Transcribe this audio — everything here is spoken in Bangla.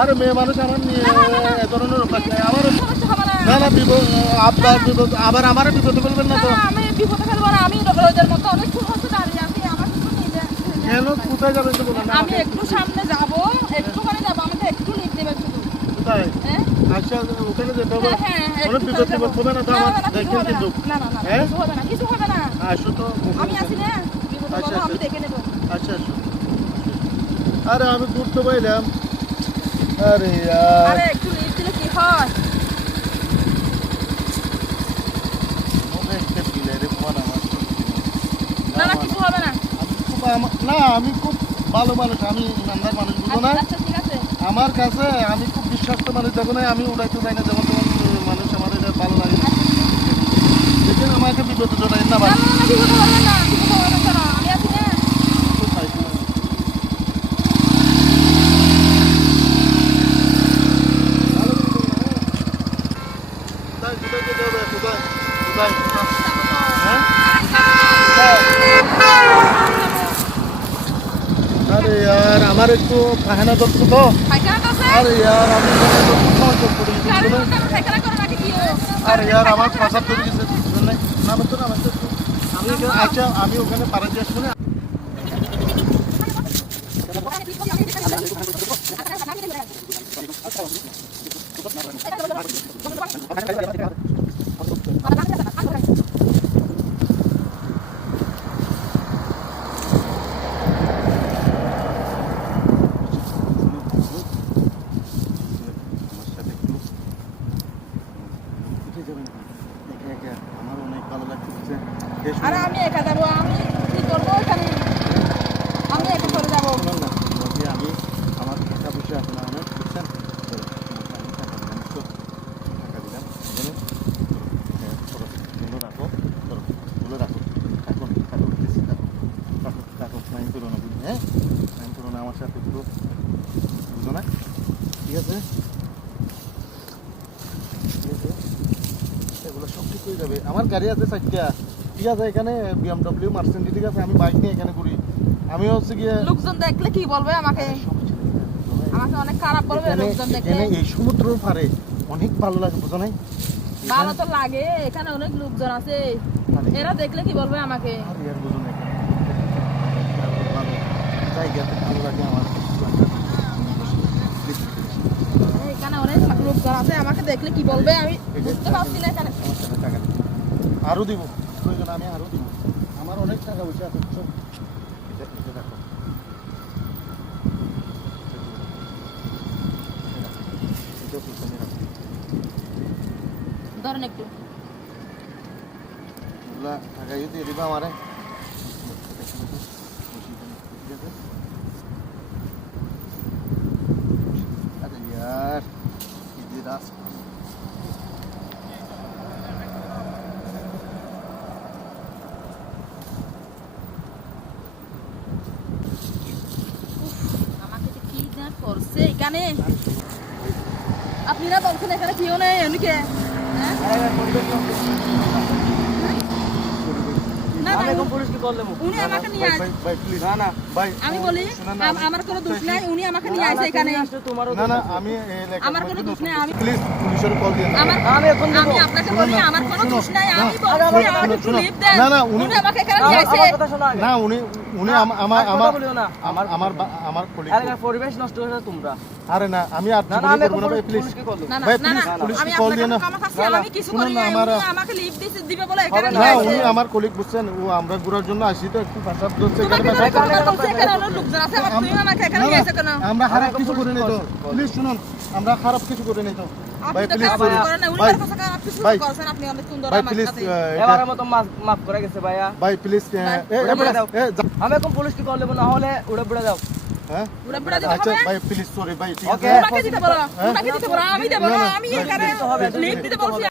আর মেয়ে মানুষ আমার নিয়ে এ ধরনের অভ্যাস নাই। আমার না না বিপদ আপনার বিপদ আবার আমার বিপদে বলবেন না না তো আমি বিপদে ফেলব না আমি রোদের মতো। অনেক হচ্ছে দাঁড়িয়ে আছি আমার কেন? কোথায় যাবেন তো বলেন আমি একটু সামনে যাব একটুখানি যাব আমাকে একটু লিপ দেবে শুধু। কোথায়? হ্যাঁ? আচ্ছা ওখানে যেতে হবে। হ্যাঁ, হ্যাঁ, অনেক একটু বিপদ করে টিপদ যাব। হবে না তো আমার? দেখেন কিন্তু। না, না, না, হ্যাঁ? কিছু হবে না, কিছু হবে না। আসো তো আমি আছি না, বিপদে আচ্ছা, বলো, আমি আচ্ছা। দেখে নেব। আচ্ছা আসো আরে আমি ঘুরতে পাইলাম। আরে আরে, একটু লিফট দিলে কি হয়? না, না, কিছু হবে না। আমি খুব আমা- না আমি খুব ভালো মানুষ আমি ইমানদার মানুষ বুঝো না? আচ্ছা, আছে। আমার কাছে আমি খুব বিশ্বাস্ত মানুষ যখন আমি উড়াইতে যাই না যেমন তেমন মানুষ আমার এটা ভালো লাগে না। দেখেন আমাকে বিপদে জড়াই না আমার একটু পায়খানা ধরছো তো আরে ইয়ার আমি আরে ইয়ার আমার প্রসাদ ধরে গেছে আমার তো আমার তো আমি আচ্ছা আমি ওখানে পাড়া যাস শুনে Gracias. আরে আমি একা যাব, আমি কি করব এখানে? আমি একা চলে যাব। আমি আমার টাকা আছে না অনেক বুঝছেন আমার সাথে বুঝো না ঠিক আছে ঠিক সব ঠিক হয়ে যাবে। আমার গাড়ি আছে চারটা ঠিক আছে এখানে বিএমডব্লিউ মার্সেন্ডি ঠিক আছে আমি বাইক নিয়ে এখানে ঘুরি। আমি হচ্ছে গিয়ে লোকজন দেখলে কি বলবে আমাকে? আমাকে অনেক খারাপ বলবে লোকজন দেখলে। এই সমুদ্রের পারে অনেক ভালো লাগে বুঝো নাই? ভালো তো লাগে এখানে অনেক লোকজন আছে। এরা দেখলে কি বলবে আমাকে? এখানে অনেক লোকজন আছে। আমাকে দেখলে কি বলবে? আমি বুঝতে পারছি না এখানে। আরও দিব। প্রয়োজন আমি আরও দিব। আমার অনেক টাকা পয়সা আছে এটা পিছনে ধরেন একটু। টাকা দিয়ে দিয়ে দিবা আমারে। ঠিক আছে আরে ইয়ার কি দিয়ে রাস আমাকে যে কি না করছে এখানে। আপনি না বলছেন এখানে কেউ নেই এমনিকে হ্যাঁ? না, না, আমি এখন পুলিশকে কল দেবো উনি আমাকে নিয়ে ভাই আস ভাই ভাই প্লিজ না না ভাই আমি বলি শোনেন না, আম- আমার কোনো দোষ নাই উনি আমাকে নিয়ে আসে এখানে। আমার কোনো দোষ নেই, আমি- প্লিজ পুলিশের কল দিয়ে আমার আমি এখন দেবো। আমি আপনাকে বলি আমার কোনো দোষ নাই আমি আমাকে লিভ দেন। উনি- আমাকে এখানে নিয়ে আসে। না উনি উনি না, আমার আমার আমার আমার আমার পরিবেশ নষ্ট তোমরা। আরে না আমি আর না না জীবনে আমি না ভাই প্লিজ পুলিশকে কল না না ভাই, না না আমি না। না, না, কিছু করি না, আমাকে লিভ দিছে দিবে বলে এখানে না উনি আমার কলিগ বুঝছেন ও আমরা ঘোরার জন্য আসি তো একটু এখানে এখানে লোকজন আছে তুমি আমাকে এখানে না, না, কেন? আমরা খারাপ কিছু করি নাই তো প্লিজ শুনুন আমরা খারাপ কিছু করি নাই তো। ভাই তো প্লিজ খারাপ সরি করেন না উনি ভাই আমার কাছে খারাপ কিছু ভাই, করছেন আপনি অনেক সুন্দর ভাই আমার প্লিজ সাথে এবারের মতো মাফ মাফ করে গেছে ভাইয়া ভাই প্লিজ ভাই, উড়ে পড়ে দাও। এ যা- আমি এখন পুলিশকে কল দেবো না হলে উড়ে পড়ে যাও হ্যাঁ উড়ে পড়ে দিতে আচ্ছা হবে ভাই প্লিজ সরি ভাই ঠিক আছে Okay. তোমাকে দিতে বলো হ্যাঁ? তোমাকে দিতে বলো আমি দেবো না, না না, আমি